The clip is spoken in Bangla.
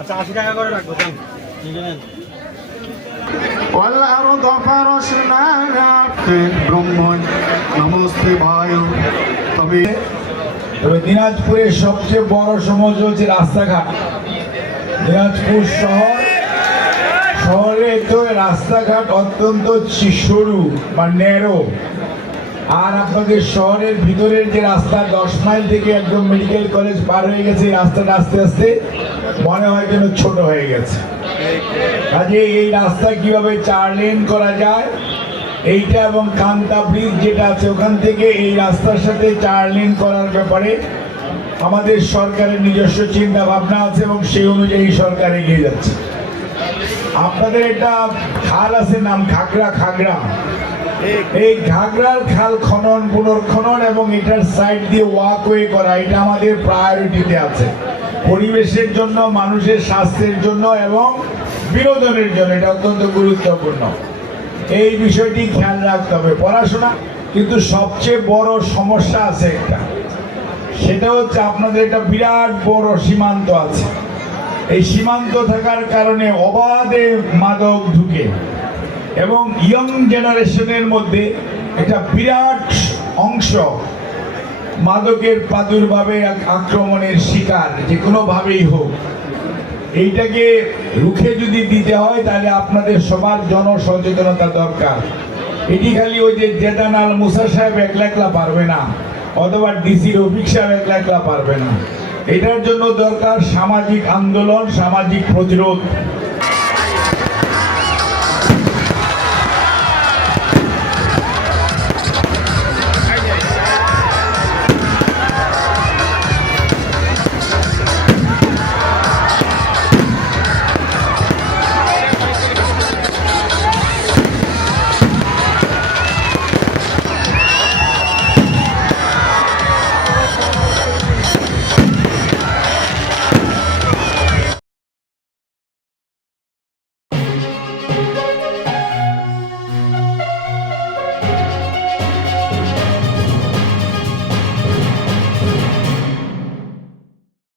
আচ্ছা 80 টাকা করে রাখবো والأرض فرشناها في ব্রহ্মণ নমস্তে বায়ু। তবে দিনাজপুরের সবচেয়ে বড় সমস্যা হচ্ছে রাস্তাঘাট। দিনাজপুর শহরে তো রাস্তাঘাট অত্যন্ত সরু বা ন্যারো, আর আপনাদের শহরের ভিতরের যে রাস্তা 10 মাইল থেকে একদম মেডিকেল কলেজ পার হয়ে গেছে, রাস্তাটা আস্তে আস্তে মনে হয় যেন ছোট হয়ে গেছে। কাজে এই রাস্তা কিভাবে 4 লেন করা যায়, এইটা এবং কান্তা ব্রিজ যেটা আছে ওখান থেকে এই রাস্তার সাথে 4 লেন করার ব্যাপারে আমাদের সরকারের নিজস্ব চিন্তা ভাবনা আছে এবং সেই অনুযায়ী সরকার এগিয়ে যাচ্ছে। আপনাদের একটা খাল আছে, নাম খাগড়া। এই ঘাগড়ার খাল খনন, পুনর্খনন এবং এটার সাইড দিয়ে ওয়াকওয়ে করা, এটা আমাদের প্রায়োরিটিতে আছে। পরিবেশের জন্য, মানুষের স্বাস্থ্যের জন্য এবং বিনোদনের জন্য এটা অত্যন্ত গুরুত্বপূর্ণ। এই বিষয়টি খেয়াল রাখতে হবে। পড়াশোনা কিন্তু সবচেয়ে বড় সমস্যা আছে একটা, সেটা হচ্ছে আপনাদের একটা বিরাট বড় সীমান্ত আছে। এই সীমান্ত থাকার কারণে অবাধে মাদক ঢুকে এবং ইয়ং জেনারেশনের মধ্যে একটা বিরাট অংশ মাদকের প্রাদুর্ভাবে আক্রমণের শিকার, যে কোনোভাবেই হোক। এইটাকে রুখে যদি দিতে হয় তাহলে আপনাদের সবার জনসচেতনতা দরকার। এটি খালি ওই যে জেদান আল মুসা সাহেব একলা পারবে না, অথবা ডিসি রফিক সাহেব একলা পারবে না। এটার জন্য দরকার সামাজিক আন্দোলন, সামাজিক প্রতিরোধ।